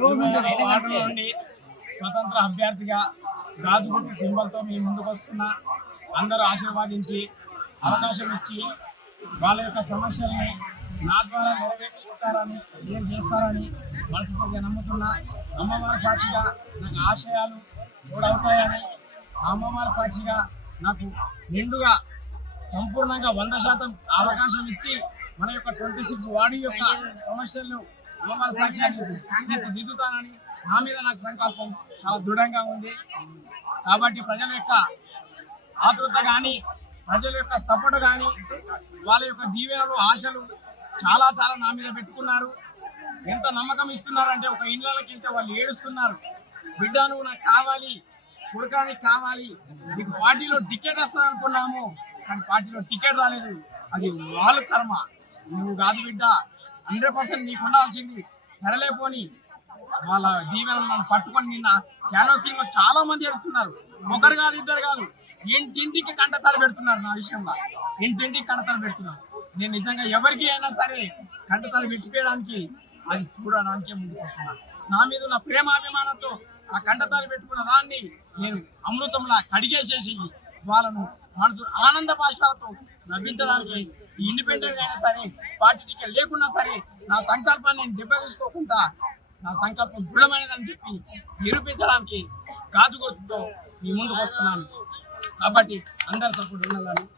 Ward నుండి స్వతంత్ర అభ్యర్థిగా గాజు గుర్తు సింబల్తో మీ ముందుకు వస్తున్న అందరూ ఆశీర్వాదించి అవకాశం ఇచ్చి వాళ్ళ యొక్క సమస్యల్ని నా ద్వారా నెరవేర్చుకుంటారని ఏం చేస్తారని మనస్ఫూర్తిగా నమ్ముతున్నా. అమ్మవారి సాక్షిగా నాకు ఆశయాలు తోడవుతాయని, ఆ అమ్మవారి సాక్షిగా నాకు నిండుగా సంపూర్ణంగా 100% అవకాశం ఇచ్చి మన యొక్క 26 వార్డు యొక్క సమస్యలను అమ్మవారి సాక్ష్యాన్ని దిద్దుతానని నా మీద నాకు సంకల్పం చాలా దృఢంగా ఉంది. కాబట్టి ప్రజల యొక్క ఆతృత కానీ, ప్రజల యొక్క సపోర్ట్ కానీ, వాళ్ళ యొక్క దీవెనలు ఆశలు చాలా చాలా నా మీద పెట్టుకున్నారు. ఎంత నమ్మకం ఇస్తున్నారంటే ఒక ఇళ్ళకి వెళ్తే వాళ్ళు ఏడుస్తున్నారు, బిడ్డ నువ్వు నాకు కావాలి, కొడుకానికి కావాలి, నీకు పార్టీలో టికెట్ వస్తుంది అనుకున్నాము కానీ పార్టీలో టికెట్ రాలేదు, అది వాళ్ళ కర్మ, నువ్వు కాదు బిడ్డ, 100% నీకు ఉండాల్సింది, సరలేపోని వాళ్ళ దీవెనలు నన్ను పట్టుకొని నిన్న క్యాన్వాసింగ్ లో చాలా మంది ఏడుస్తున్నారు. ఒకరు కాదు, ఇద్దరు కాదు, ఇంటింటికి కంటతాడు పెడుతున్నారు. నా విషయంలో ఇంటింటికి కంటతాడు పెడుతున్నారు. నేను నిజంగా ఎవరికి అయినా సరే కంటతాడు పెట్టిపోయడానికి, అది చూడడానికే ముందుకు వస్తున్నాను. నా మీద ఉన్న ప్రేమాభిమానంతో ఆ కంటతాడు పెట్టుకున్న దాన్ని నేను అమృతంలా కడిగేసేసి వాళ్ళను మనసు ఆనంద భాషలతో నవ్వించడానికి ఇండిపెండెంట్ అయినా సరే, పార్టీ టికెట్ లేకున్నా సరే, నా సంకల్పాన్ని నేను దెబ్బ తీసుకోకుండా నా సంకల్పం దృఢమైనదని చెప్పి నిరూపించడానికి గాజు గుర్తుతో మీ ముందుకు వస్తున్నాను. కాబట్టి అందరి సపోర్ట్ ఉండాలని